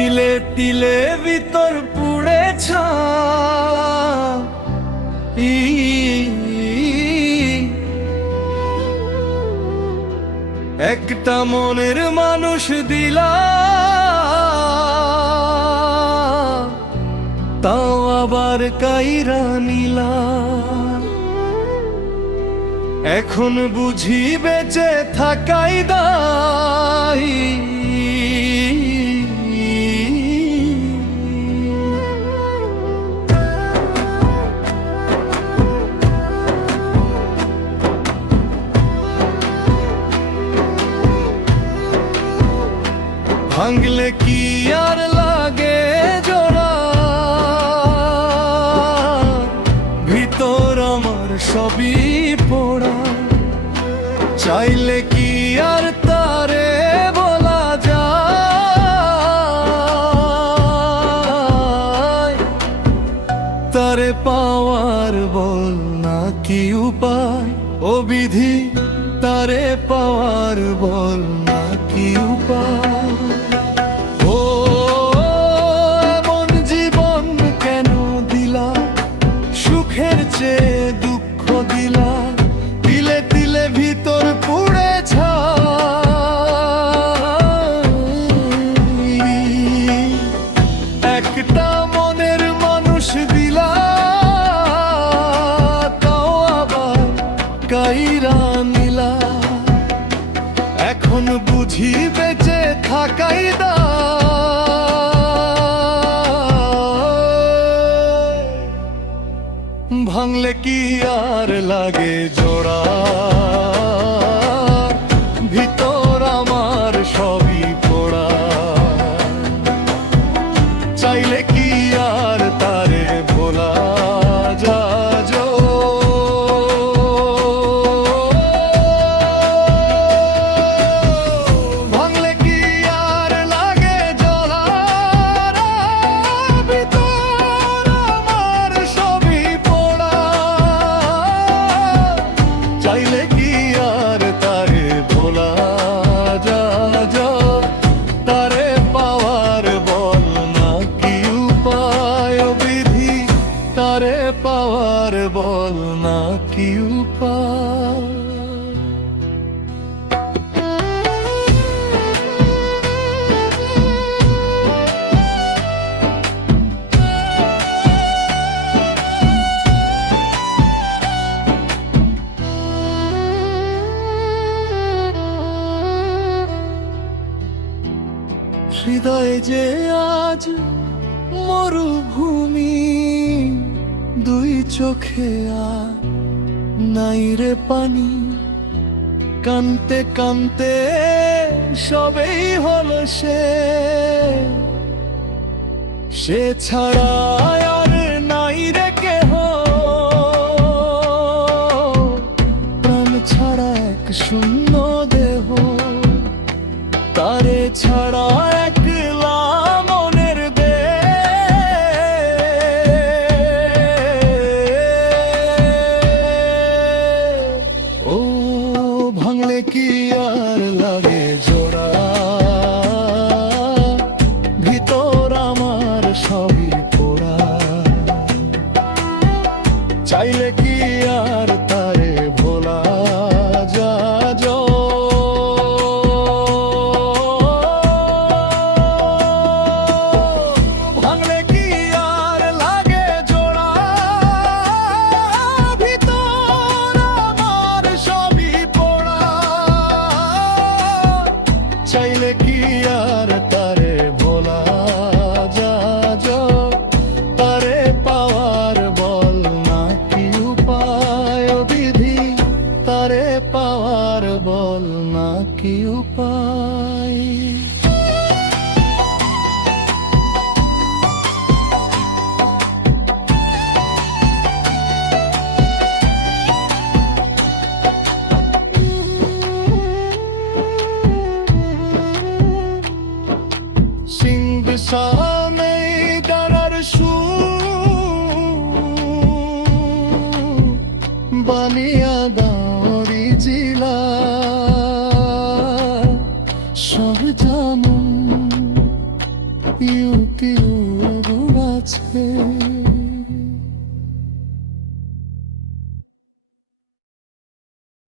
তিলে তিলে ভিতর পুড়ে ছাই, একটা মনের মানুষ দিলা, তাও আবার কাইরা নিলা। এখন বুঝি বেঁচে থাকাই দায়, ভাঙলে কি আর লাগে জোড়া, ভিতর আমার সবই পোড়া। চাইলে কি আর তারে বলা যায়, তারে পাওয়ার বল না কি উপায়, ও বিধি তারে পাওয়ার বল না কি উপায়। ও এমন জীবন কেন দিলা, সুখের চেয়ে দুঃখ দিলা, তিলে তিলে ভিতর পুড়ে ছাই। একটা মনের মানুষ দিলা, তাও আবার কাইরা নিলা। এখন বুঝি বেঁচে থাকাই দায়, ভাঙলে কি আর লাগে জোড়া, ভিতর আমার সবই পোড়া। চাইলে কি আর তারে ভোলা যায়, ভাঙলে কি আর লাগে জোড়া, ভিতর আমার সবই পোড়া। চাইলে কি আর তারে ভোলা যায়, তারে পাওয়ার বল না কি উপায়, ও বিধি তারে পাওয়ার বল না কি উপায়। হৃদয়ে যে আজ মরুভূমি, দুই চোখে আর নাই রে পানি। কানতে কানতে সবেই হলো সে ছাড়া আর নাই রে কেহ, প্রাণ ছাড়া এক শূন্য দেহ, তারে ছাড়া একলা মনের ও ভাঙলে কি আর লাগে জোড়া, ভিতর আমার সবই পোড়া। চাইলে কি আর তারে ভোলা যায়, ভাঙলে কি আর লাগে জোড়া, ভিতর আমার সবই পোড়া। চাইলে কি আর তারে ভোলা যায়, তারে পাওয়ার বল না কি উপায়, ও বিধি তারে পাওয়ার বল না কি উপায়। সিংহ সামনে দাঁড়ার বানিয়া দাঁড়ি জিলা, সব যেমন ইউ টিউব আছে।